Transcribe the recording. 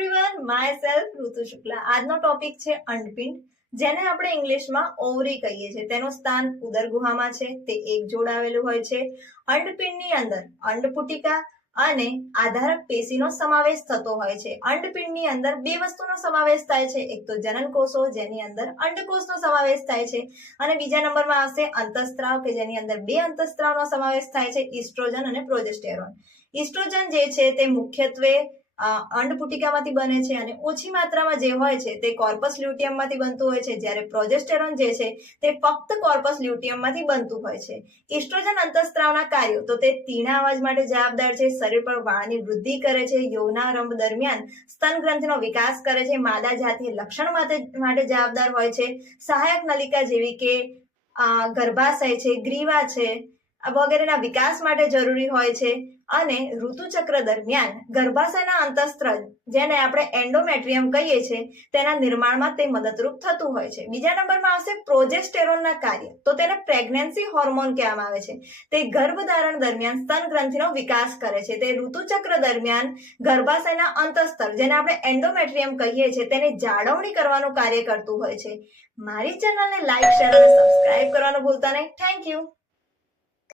Everyone, my self ઋતુ શુક્લા। આજનો topic છે અંડપિંડ, જેને આપણે ઇંગ્લિશમાં ઓવરી કહીએ છીએ। તેનું સ્થાન ઉદર ગુહામાં છે। તે એક જોડ આવેલું હોય છે। અંડપિંડની અંદર અંડપુટિકા અને આધારક પેશીનો સમાવેશ થતો હોય છે। અંડપિંડની અંદર બે વસ્તુનો સમાવેશ થાય છે, એક તો જનન કોષો જેની અંદર અંડકોષનો સમાવેશ થાય છે, અને બીજા નંબરમાં આવશે અંતઃસ્ત્રાવ કે જેની અંદર બે અંતઃસ્ત્રાવનો સમાવેશ થાય છે, ઇસ્ટ્રોજન અને પ્રોજેસ્ટેરોન। ઇસ્ટ્રોજન જે છે તે મુખ્યત્વે અંડપુટિકામાંથી બને છે અને ઓછી માત્રામાં જે હોય છે તે કોર્પસ લ્યુટિયમમાંથી બનતું હોય છે, જ્યારે પ્રોજેસ્ટેરોન જે છે તે ફક્ત કોર્પસ લ્યુટિયમમાંથી બનતું હોય છે। ઇસ્ટ્રોજન અંતઃસ્ત્રાવના કાર્યો તો તે તીણા અવાજ માટે જવાબદાર છે, શરીર પર વાળની વૃદ્ધિ કરે છે, યૌનારંભ દરમિયાન સ્તન ગ્રંથિનો વિકાસ કરે છે, માદા જાતીય લક્ષણ માટે જવાબદાર હોય છે, સહાયક નલિકા જેવી કે ગર્ભાશય છે, ગ્રીવા છે વગેરેના વિકાસ માટે જરૂરી હોય છે, અને ઋતુચક્ર દરમિયાન ગર્ભાશયના અંતઃસ્ત્રાવ જેને આપણે એન્ડોમેટ્રિયમ કહીએ છીએ તેના નિર્માણમાં તે મદદરૂપ થતું હોય છે। બીજા નંબરમાં આવશે પ્રોજેસ્ટેરોનના કાર્ય, તો તેને પ્રેગ્નન્સી હોર્મોન કહેવામાં આવે છે। તે ગર્ભધારણ દરમિયાન સ્તન ગ્રંથિનો વિકાસ કરે છે, તે ઋતુચક્ર દરમિયાન ગર્ભાશયના અંતઃસ્ત્રાવ જેને આપણે એન્ડોમેટ્રિયમ કહીએ છીએ તેની જાળવણી કરવાનું કાર્ય કરતું હોય છે। મારી ચેનલને લાઈક, શેર અને સબસ્ક્રાઇબ કરવાનું ભૂલતા નહીં। Thank you.